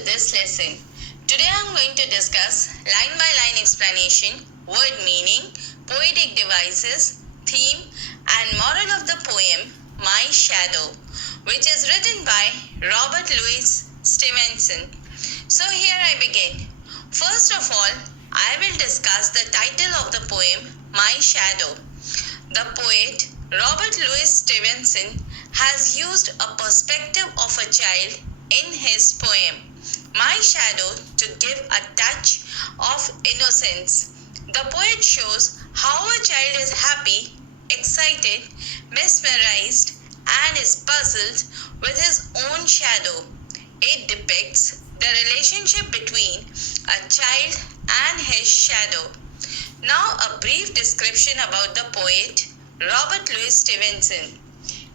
to this lesson. Today I am going to discuss line by line explanation, word meaning, poetic devices, theme and moral of the poem My Shadow, which is written by Robert Louis Stevenson. So here I begin. First of all, I will discuss the title of the poem My Shadow. The poet Robert Louis Stevenson has used a perspective of a child in his poem My Shadow to give a touch of innocence. The poet shows how a child is happy, excited, mesmerized, and is puzzled with his own shadow. It depicts the relationship between a child and his shadow. Now a brief description about the poet Robert Louis Stevenson.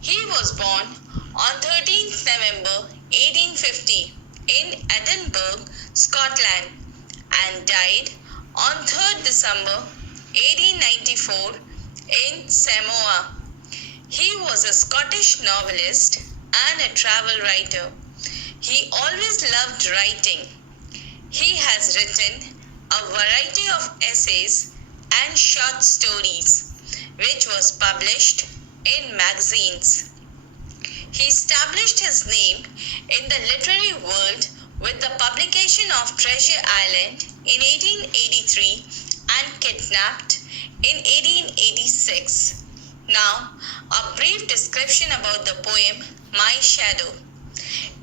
He was born on 13th November 1850 in Edinburgh, Scotland, and died on 3rd December 1894 in Samoa. He was a Scottish novelist and a travel writer. He always loved writing. He has written a variety of essays and short stories, which was published in magazines. He established his name in the literary world with the publication of Treasure Island in 1883 and Kidnapped in 1886. Now, a brief description about the poem My Shadow.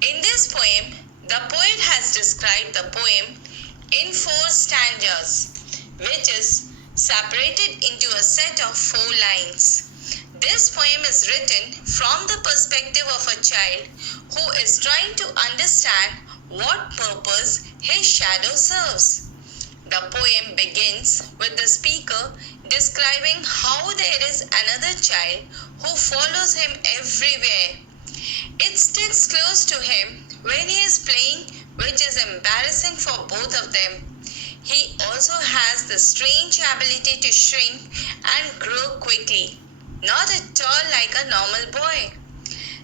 In this poem, the poet has described the poem in 4 stanzas, which is separated into a set of 4 lines. This poem is written from the perspective of a child who is trying to understand what purpose his shadow serves. The poem begins with the speaker describing how there is another child who follows him everywhere. It sticks close to him when he is playing, which is embarrassing for both of them. He also has the strange ability to shrink and grow quickly, not at all like a normal boy.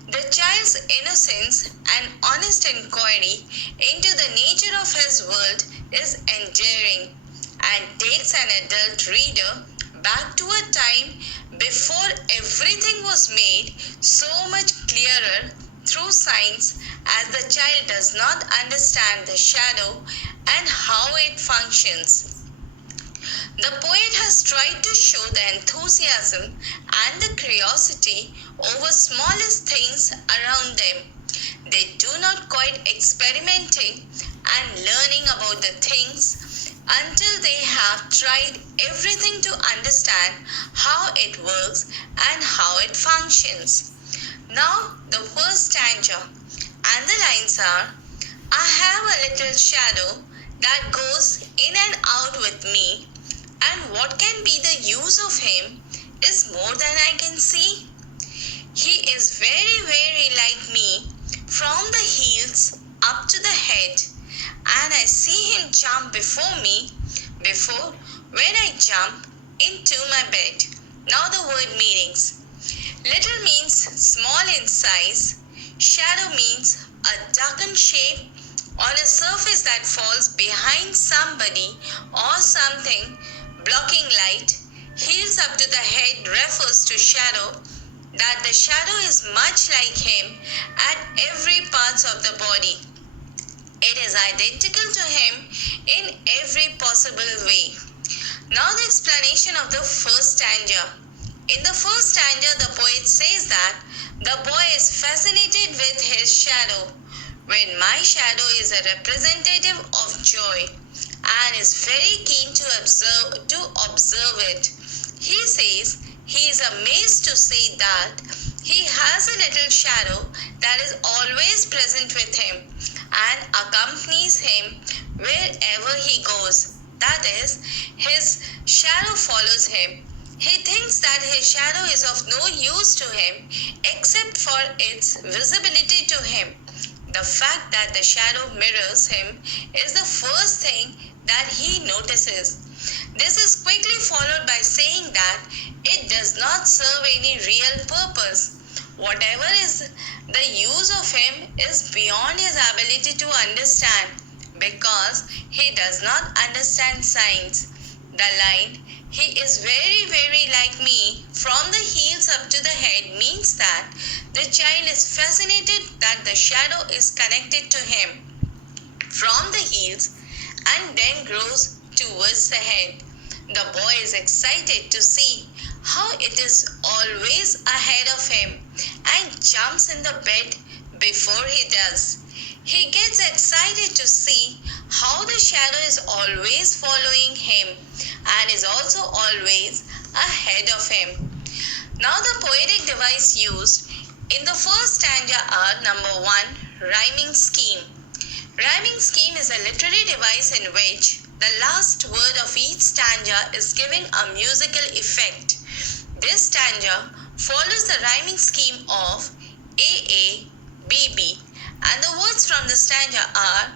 The child's innocence and honest inquiry into the nature of his world is endearing and takes an adult reader back to a time before everything was made so much clearer through science, as the child does not understand the shadow and how it functions. The poet has tried to show the enthusiasm and the curiosity over smallest things around them. They do not quite experimenting and learning about the things until they have tried everything to understand how it works and how it functions. Now the first stanza and the lines are, I have a little shadow that goes in and out with me, and what can be the use of him is more than I can see. He is very, very like me from the heels up to the head, and I see him jump before me when I jump into my bed. Now the word meanings. Little means small in size. Shadow means a darkened shape on a surface that falls behind somebody or something, blocking light. Heels up to the head refers to shadow, that the shadow is much like him at every part of the body. It is identical to him in every possible way. Now the explanation of the first stanza. In the first stanza, the poet says that the boy is fascinated with his shadow, when my shadow is a representative of joy and is very keen to observe it. He says he is amazed to see that he has a little shadow that is always present with him and accompanies him wherever he goes. That is, his shadow follows him. He thinks that his shadow is of no use to him except for its visibility to him. The fact that the shadow mirrors him is the first thing that he notices. This is quickly followed by saying that it does not serve any real purpose. Whatever is the use of him is beyond his ability to understand, because he does not understand science. The line, "He is very, very like me from the heels up to the head," means that the child is fascinated that the shadow is connected to him from the heels and then grows towards the head. The boy is excited to see how it is always ahead of him and jumps in the bed before he does. He gets excited to see how the shadow is always following him and is also always ahead of him. Now the poetic device used in the first stanza are: number 1, rhyming scheme. Rhyming scheme is a literary device in which the last word of each stanza is given a musical effect. This stanza follows the rhyming scheme of AA, BB, and the words from the stanza are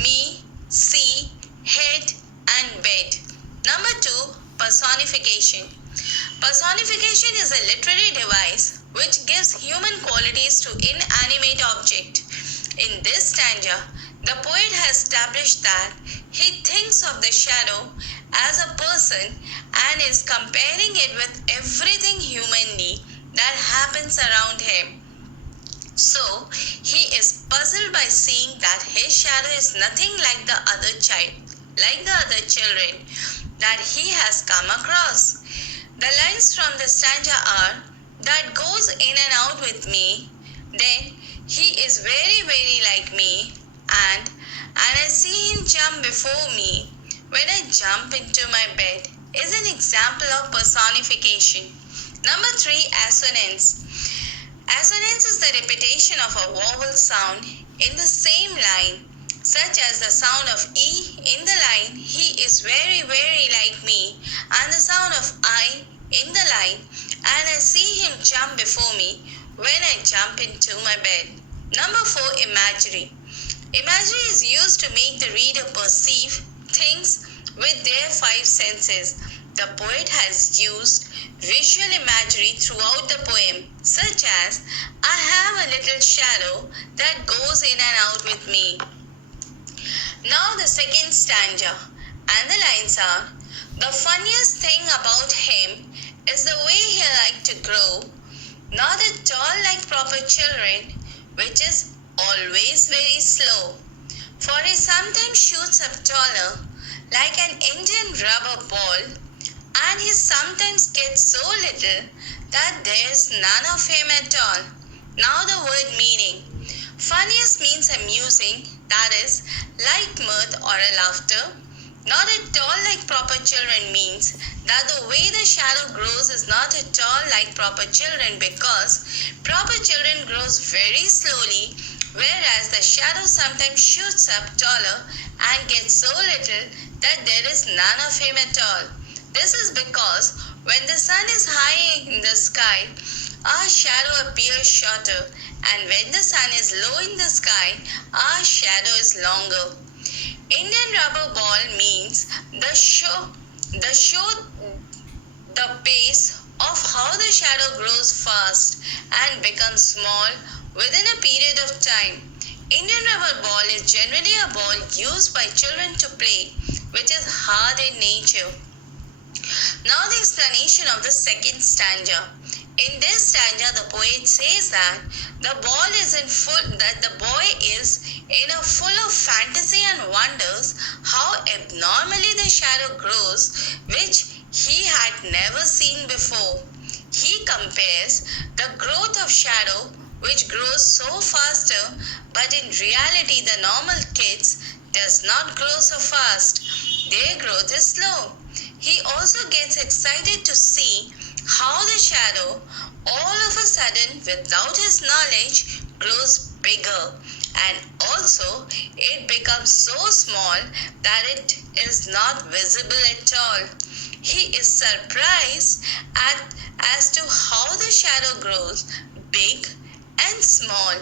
me, see, head, and bed. Number 2, personification. Personification is a literary device which gives human qualities to inanimate object. In this stanza, the poet has established that he thinks of the shadow as a person and is comparing it with everything humanly that happens around him. So, he is puzzled by seeing that his shadow is nothing like the other children that he has come across. The lines from the stanza are: that goes in and out with me, then he is very, very like me, and I see him jump before me when I jump into my bed, is an example of personification. Number 3, assonance. Assonance is the repetition of a vowel sound in the same line, such as the sound of E in the line, he is very, very like me, and the sound of I in the line, and I see him jump before me when I jump into my bed. Number 4, imagery. Imagery is used to make the reader perceive things with their 5 senses. The poet has used visual imagery throughout the poem, such as: I have a little shadow that goes in and out with me. Now the second stanza, and the lines are: the funniest thing about him is the way he liked to grow, not at all like proper children, which is always very slow. For he sometimes shoots up taller, like an Indian rubber ball, and he sometimes gets so little that there's none of him at all. Now the word meaning. Funniest means amusing, that is, like mirth or a laughter. Not at all like proper children means that the way the shadow grows is not at all like proper children, because proper children grows very slowly, whereas the shadow sometimes shoots up taller and gets so little that there is none of him at all. This is because when the sun is high in the sky, our shadow appears shorter, and when the sun is low in the sky, our shadow is longer. Indian rubber ball means the pace of how the shadow grows fast and becomes small within a period of time. Indian rubber ball is generally a ball used by children to play, which is hard in nature. Now the explanation of the second stanza. In this stanza, the poet says that the boy is in a full of fantasy and wonders how abnormally the shadow grows, which he had never seen before. He compares the growth of shadow, which grows so faster, but in reality the normal kids does not grow so fast. Their growth is slow. He also gets excited to see how the shadow, all of a sudden, without his knowledge, grows bigger, and also it becomes so small that it is not visible at all. He is surprised as to how the shadow grows big and small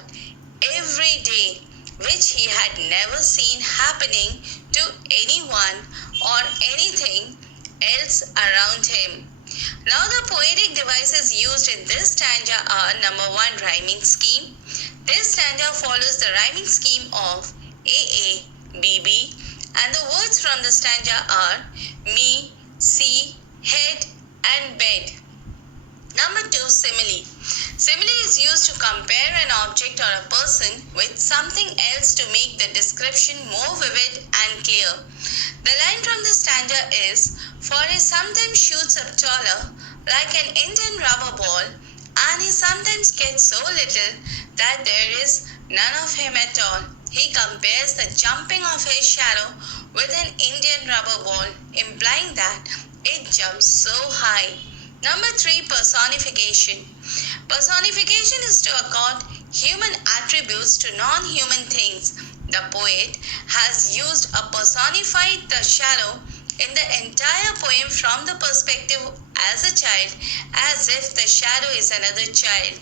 every day, which he had never seen happening to anyone or anything else around him. Now the poetic devices used in this stanza are: number 1, rhyming scheme. This stanza follows the rhyming scheme of AA, BB, and the words from the stanza are me, see, head, and bed. Number 2, simile. Simile is used to compare an object or a person with something else to make the description more vivid and clear. The line from the stanza is, for he sometimes shoots up taller like an Indian rubber ball, and he sometimes gets so little that there is none of him at all. He compares the jumping of his shadow with an Indian rubber ball, implying that it jumps so high. Number 3, personification. Personification is to accord human attributes to non-human things. The poet has used a personified the shadow in the entire poem from the perspective as a child, as if the shadow is another child.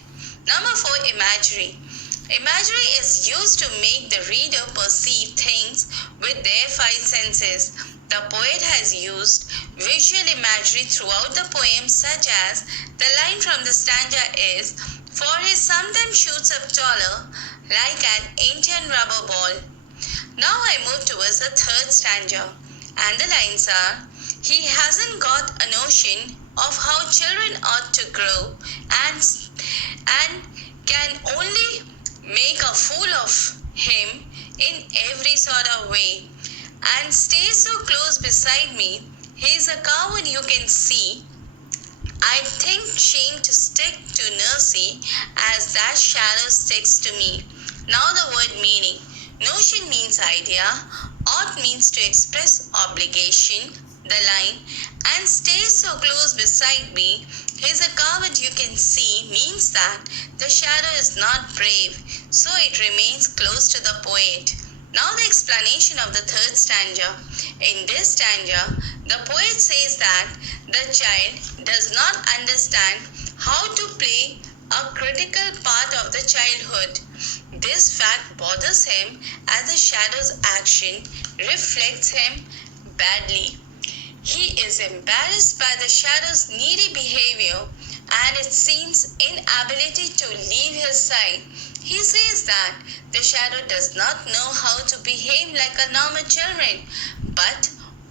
Number 4, imagery. Imagery is used to make the reader perceive things with their 5 senses. The poet has used visual imagery throughout the poem, such as the line from the stanza is, for he sometimes shoots up taller like an Indian rubber ball. Now I move towards the 3rd stanza, and the lines are, he hasn't got a notion of how children ought to grow and can only make a fool of him in every sort of way, and stays so close beside me, he's a coward you can see. I'd think shame to stick to nursie as that shadow sticks to me. Now the word meaning. Notion means idea, ought means to express obligation. The line, and stays so close beside me, he's a coward you can see, means that the shadow is not brave, so it remains close to the poet. Now the explanation of the 3rd stanza. In this stanza, the poet says that the child does not understand how to play a critical part of the childhood. This fact bothers him as the shadow's action reflects him badly. He is embarrassed by the shadow's needy behavior and its seem's inability to leave his side. He says that the shadow does not know how to behave like a normal children, but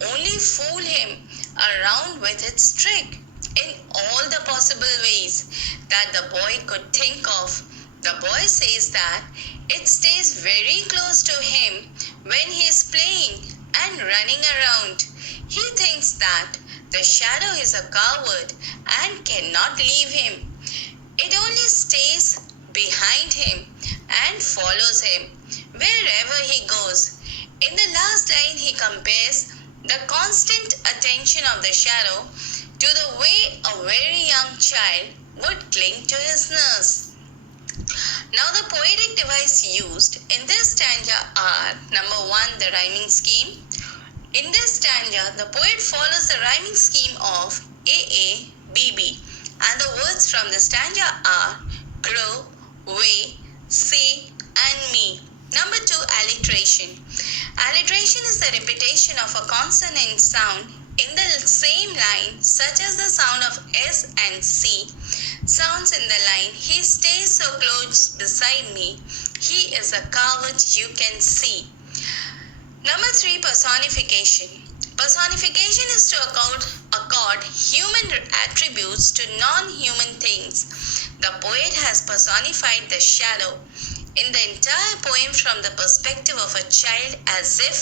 only fool him around with its trick in all the possible ways that the boy could think of. The boy says that it stays very close to him when he is playing and running around. He thinks that the shadow is a coward and cannot leave him. It only stays behind him and follows him wherever he goes. In the last line, he compares the constant attention of the shadow to the way a very young child would cling to his nurse. Now the poetic device used in this stanza are: number 1, the rhyming scheme. In this stanza, the poet follows the rhyming scheme of AA, BB, and the words from the stanza are grow, weigh, see, and me. Number 2, alliteration. Alliteration is the repetition of a consonant sound in the same line, such as the sound of S and C. Sounds in the line, he stays so close beside me, he is a coward you can see. Number 3, personification. Personification is to accord human attributes to non-human things. The poet has personified the shadow in the entire poem from the perspective of a child, as if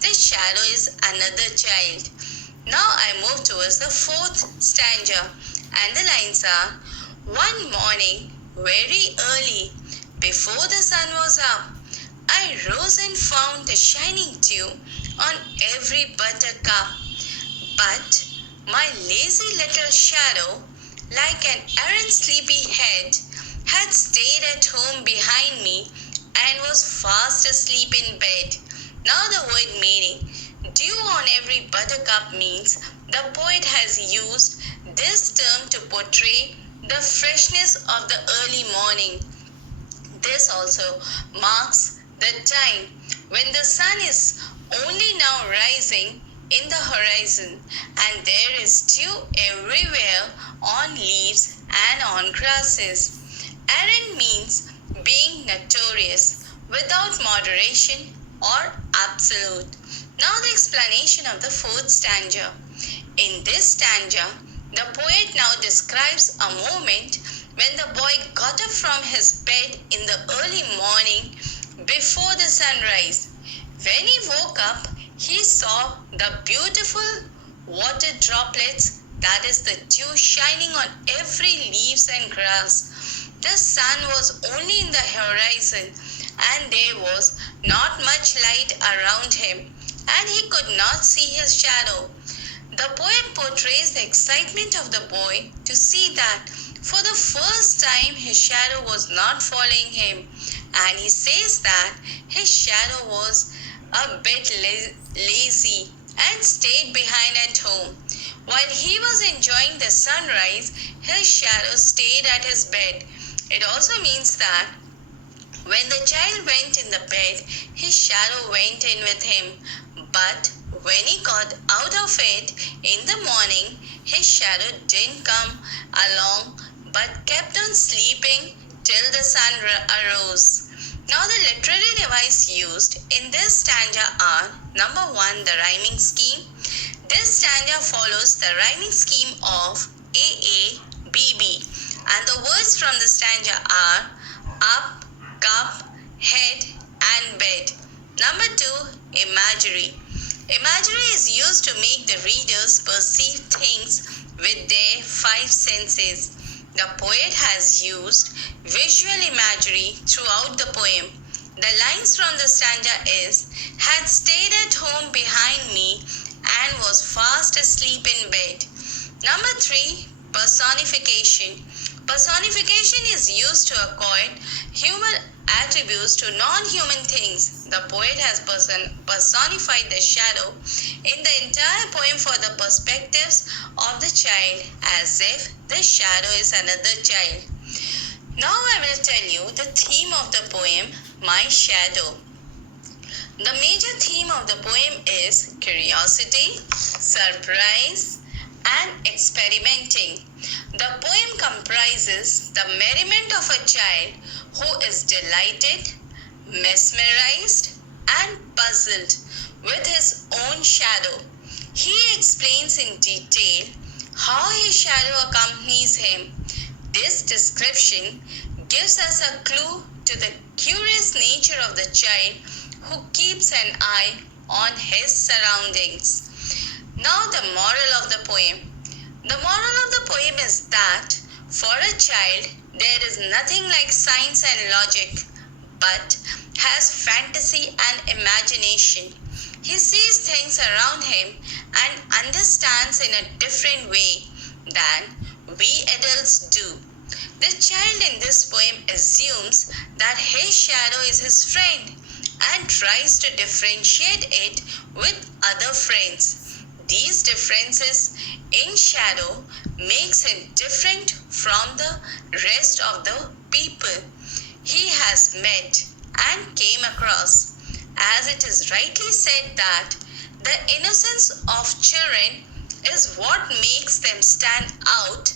the shadow is another child. Now I move towards the 4th stanza, and the lines are: one morning, very early, before the sun was up, I rose and found the shining dew on every buttercup. But my lazy little shadow, like an errant sleepy head, had stayed at home behind me and was fast asleep in bed. Now the word meaning. Dew on every buttercup means the poet has used this term to portray the freshness of the early morning. This also marks the time when the sun is only now rising in the horizon, and there is dew everywhere on leaves and on grasses. Errant means being notorious, without moderation or absolute. Now the explanation of the fourth stanza. In this stanza, the poet now describes a moment when the boy got up from his bed in the early morning before the sunrise. When he woke up, he saw the beautiful water droplets, that is the dew, shining on every leaves and grass. The sun was only in the horizon, and there was not much light around him, and he could not see his shadow. The poem portrays the excitement of the boy to see that for the first time his shadow was not following him, and he says that his shadow was a bit lazy and stayed behind at home. While he was enjoying the sunrise, his shadow stayed at his bed. It also means that when the child went in the bed, his shadow went in with him. But when he got out of it in the morning, his shadow didn't come along but kept on sleeping till the sun arose. Now the literary device used in this stanza are: number 1, the rhyming scheme. This stanza follows the rhyming scheme of AABB, and the words from the stanza are up, cup, head and bed. Number 2, imagery. Imagery is used to make the readers perceive things with their 5 senses. The poet has used visual imagery throughout the poem. The lines from the stanza is: had stayed at home behind me and was fast asleep in bed. Number 3, personification. Personification is used to accord human attributes to non-human things. The poet has personified the shadow in the entire poem for the perspectives of the child, as if the shadow is another child. Now I will tell you the theme of the poem, My Shadow. The major theme of the poem is curiosity, surprise, and experimenting. The poem comprises the merriment of a child who is delighted, mesmerized, and puzzled with his own shadow. He explains in detail how his shadow accompanies him. This description gives us a clue to the curious nature of the child who keeps an eye on his surroundings. Now the moral of the poem. The moral of the poem is that for a child there is nothing like science and logic, but has fantasy and imagination. He sees things around him and understands in a different way than we adults do. The child in this poem assumes that his shadow is his friend and tries to differentiate it with other friends. These differences in shadow makes him different from the rest of the people he has met and came across. As it is rightly said that the innocence of children is what makes them stand out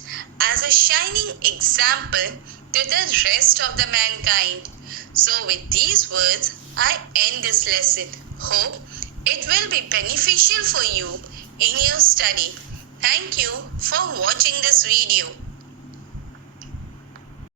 as a shining example to the rest of the mankind. So with these words, I end this lesson. Hope it will be beneficial for you in your study. Thank you for watching this video.